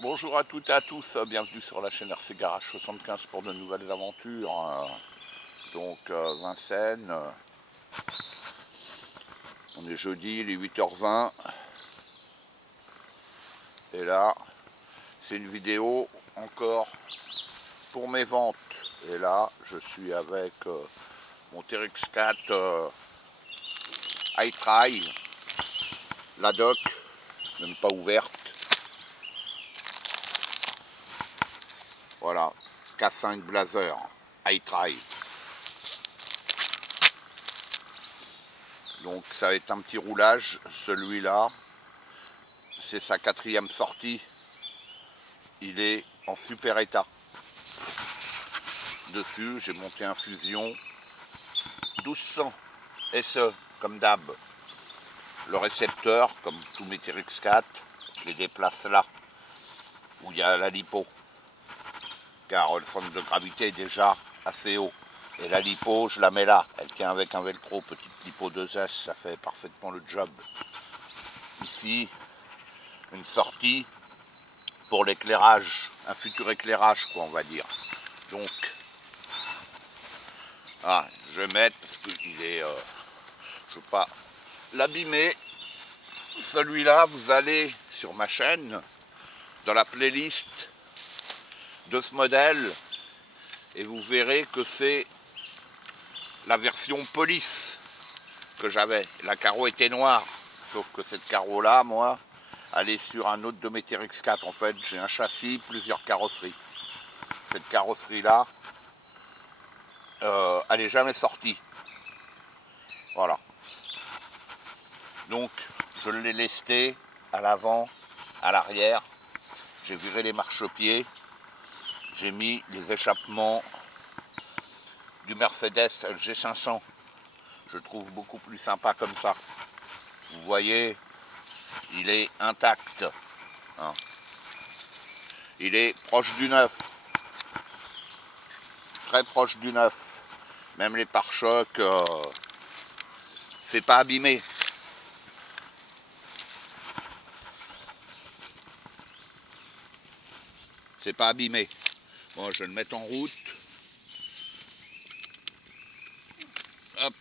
Bonjour à toutes et à tous, bienvenue sur la chaîne RC Garage 75 pour de nouvelles aventures. Vincennes, on est jeudi, il est 8h20. Et là, c'est une vidéo encore pour mes ventes. Et là, je suis avec mon TRX4 iTry, la doc, même pas ouverte. Voilà, K5 Blazer, iTry. Donc ça va être un petit roulage, celui-là, c'est sa 4e sortie. Il est en super état. Dessus, j'ai monté un Fusion 1200 SE, comme d'hab. Le récepteur, comme tous mes TRX4, je les déplace là, où il y a la lipo. Car le centre de gravité est déjà assez haut. Et la lipo, je la mets là. Elle tient avec un velcro, petite lipo 2S, ça fait parfaitement le job. Ici, une sortie pour l'éclairage, un futur éclairage, quoi, on va dire. Donc, je vais mettre parce qu'il est, je veux pas l'abîmer. Celui-là, vous allez sur ma chaîne, dans la playlist de ce modèle, et vous verrez que c'est la version police que j'avais. La carreau était noire, sauf que cette carreau-là, moi, elle est sur un autre de mes TRX4. En fait, j'ai un châssis, plusieurs carrosseries. Cette carrosserie-là, elle n'est jamais sortie. Voilà. Donc, je l'ai lesté à l'avant, à l'arrière. J'ai viré les marchepieds. J'ai mis les échappements du Mercedes LG500. Je trouve beaucoup plus sympa comme ça. Vous voyez, il est intact. Hein. Il est proche du neuf. Très proche du neuf. Même les pare-chocs, c'est pas abîmé. C'est pas abîmé. Bon, je vais le mettre en route. Hop.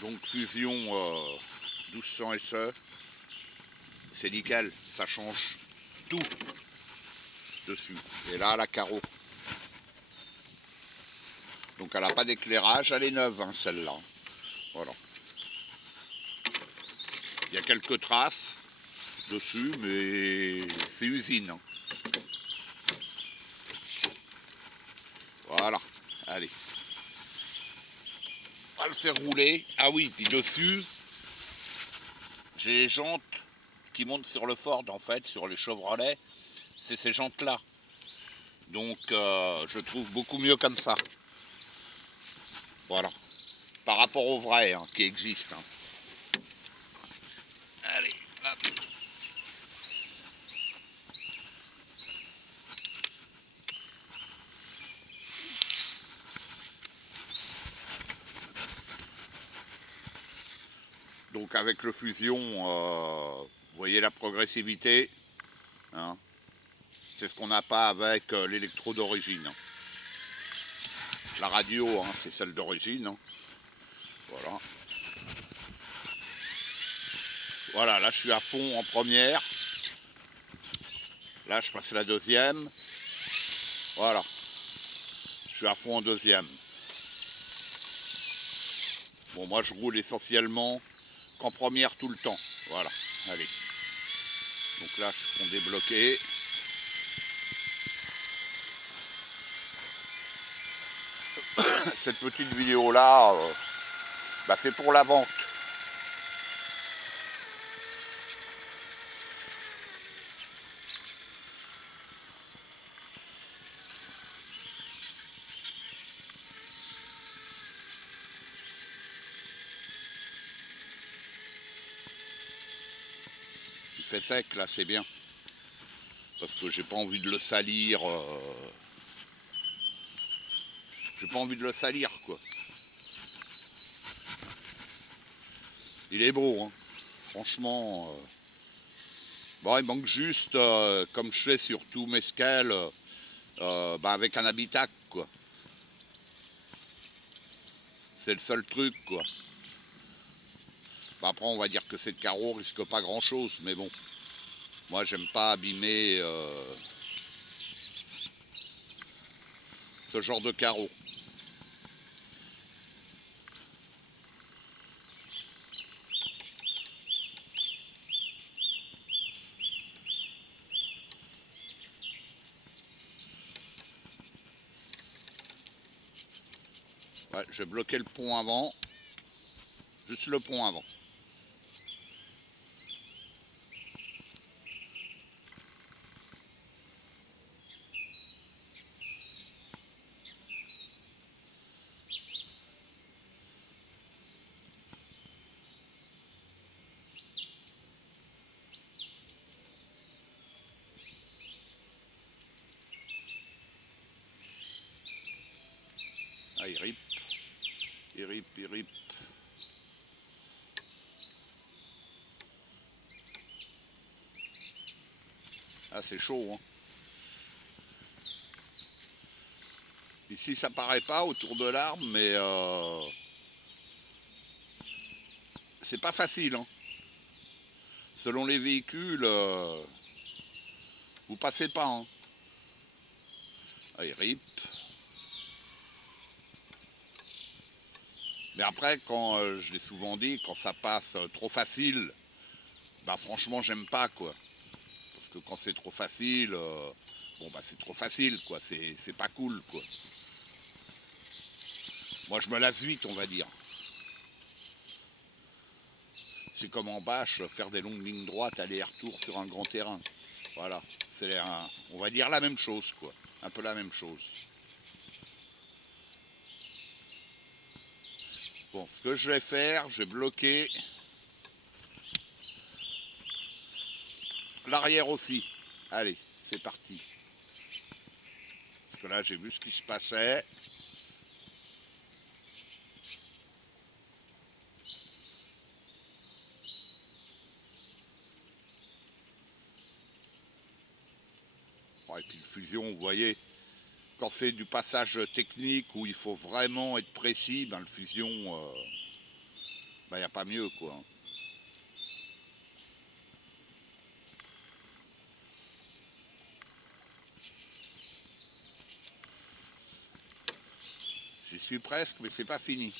Donc Fusion 1200 SE. C'est nickel, ça change tout dessus. Et là, la carreau. Donc elle n'a pas d'éclairage, elle est neuve, hein, celle-là. Voilà. Il y a quelques traces dessus, mais c'est usine. Hein. Voilà, allez. On va le faire rouler. Ah oui, puis dessus, j'ai les jantes qui montent sur le Ford, en fait, sur les Chevrolet. C'est ces jantes-là. Donc, je trouve beaucoup mieux comme ça. Voilà. Par rapport au vrai, hein, qui existe. Hein. Allez, hop. Donc avec le Fusion, vous voyez la progressivité. Hein. C'est ce qu'on n'a pas avec l'électro d'origine. Hein. La radio, hein, c'est celle d'origine. Hein. Voilà. Voilà, là je suis à fond en première. Là je passe la deuxième. Voilà. Je suis à fond en deuxième. Bon, moi je roule essentiellement qu'en première tout le temps. Voilà, allez. Donc là, je suis débloqué. Cette petite vidéo là, c'est pour la vente. Il fait sec là, c'est bien. Parce que j'ai pas envie de le salir. J'ai pas envie de le salir quoi. Il est beau, hein. franchement, bon, il manque juste, comme je fais sur tous mes scales, avec un habitacle, quoi. C'est le seul truc, quoi. Après, on va dire que cette carreau risque pas grand-chose, mais bon. Moi, j'aime pas abîmer ce genre de carreau. Ouais, je vais bloquer le pont avant. Juste le pont avant. Ah, il rip. Il rip, il rip. Ah, c'est chaud, hein. Ici, ça paraît pas autour de l'arbre, mais c'est pas facile, hein. Selon les véhicules, vous passez pas, hein. Ah, il rip. Mais après, quand je l'ai souvent dit, quand ça passe trop facile, franchement, j'aime pas, quoi. Parce que quand c'est trop facile, c'est trop facile, quoi. C'est pas cool, quoi. Moi, je me lasse vite, on va dire. C'est comme en bâche, faire des longues lignes droites, aller-retour sur un grand terrain. Voilà, on va dire la même chose, quoi. Un peu la même chose. Bon, ce que je vais faire, je vais bloquer l'arrière aussi. Allez, c'est parti. Parce que là, j'ai vu ce qui se passait. Et puis le fusion, vous voyez, quand c'est du passage technique où il faut vraiment être précis, le fusion, il n'y a pas mieux, quoi. J'y suis presque, mais c'est pas fini.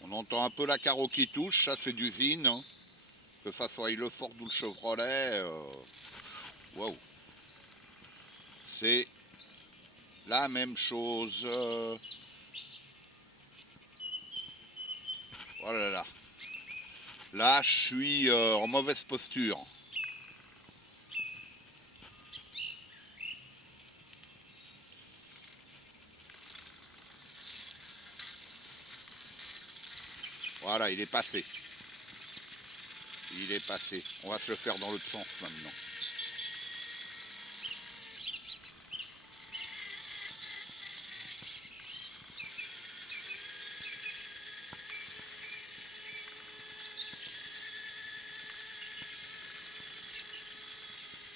On entend un peu la carreau qui touche, ça c'est d'usine, hein. Que ça soit le Ford ou le Chevrolet, wow. C'est la même chose. Oh là là. Là, je suis en mauvaise posture. Voilà, il est passé. Il est passé. On va se le faire dans l'autre sens maintenant.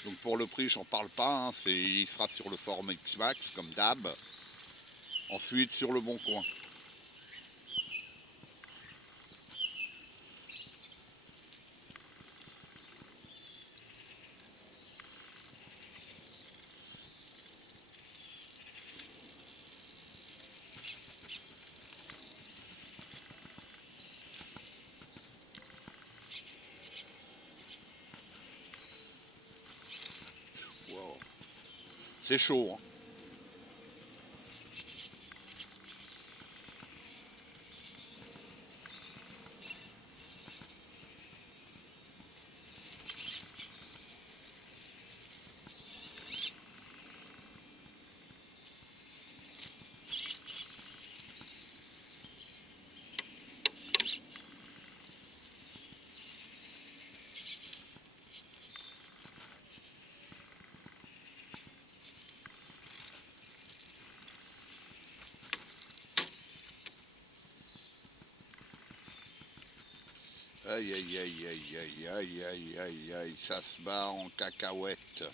Donc pour le prix, j'en parle pas. Hein, il sera sur le forum Xmax, comme d'hab. Ensuite, sur le Bon Coin. Wow. C'est chaud. Hein. Aïe, aïe, aïe, aïe, aïe, aïe, aïe, aïe, aïe, ça se bat en cacahuète.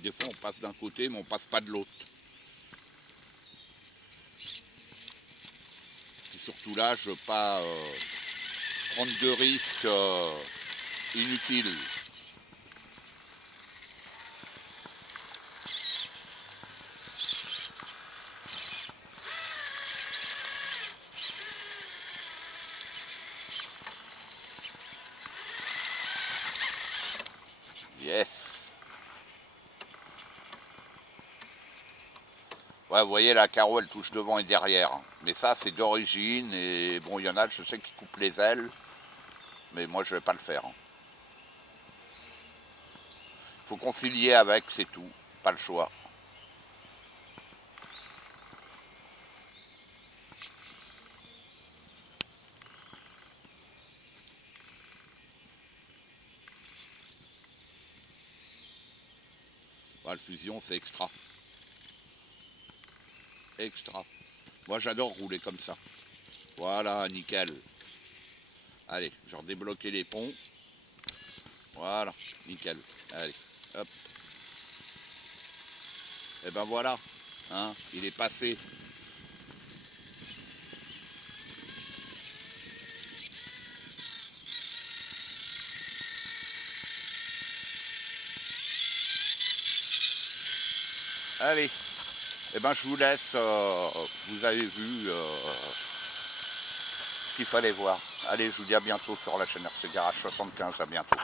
Des fois, on passe d'un côté, mais on passe pas de l'autre. Puis surtout là, je veux pas prendre de risques inutiles. Yes. Ouais, vous voyez, la carreau, elle touche devant et derrière. Mais ça, c'est d'origine. Et bon, il y en a, je sais, qui coupent les ailes. Mais moi, je vais pas le faire. Faut concilier avec, c'est tout. Pas le choix. Bah, le fusion, c'est extra. Extra. Moi, j'adore rouler comme ça. Voilà, nickel. Allez, je vais redébloquer les ponts. Voilà, nickel. Allez, hop. Et ben voilà, hein, il est passé. Allez, et ben je vous laisse. Vous avez vu ce qu'il fallait voir. Allez, je vous dis à bientôt sur la chaîne RC Garage 75. À bientôt.